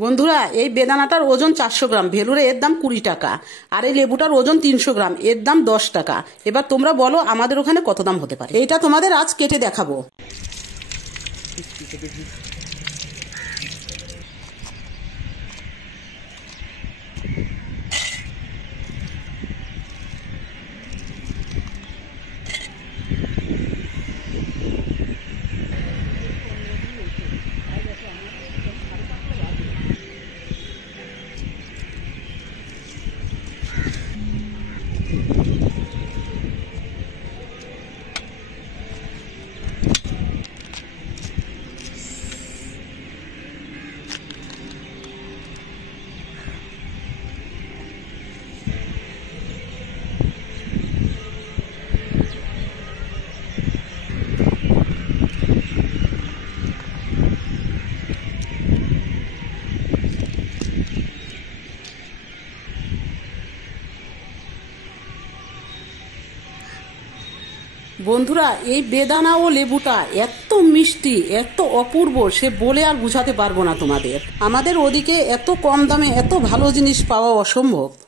বন্ধুরা, এই বেদানাটার ওজন 400 গ্রাম, ভেলুরে এর দাম 20 টাকা। আর এই লেবুটার ওজন 300 গ্রাম, এর দাম 10 টাকা। এবার তোমরা বলো আমাদের ওখানে কত দাম হতে পারে। এইটা তোমাদের আজ কেটে দেখাবো। বন্ধুরা, এই বেদানা ও লেবুটা এত মিষ্টি, এত অপূর্ব, সে বলে আর বুঝাতে পারবো না তোমাদের। আমাদের ওদিকে এত কম দামে এত ভালো জিনিস পাওয়া অসম্ভব।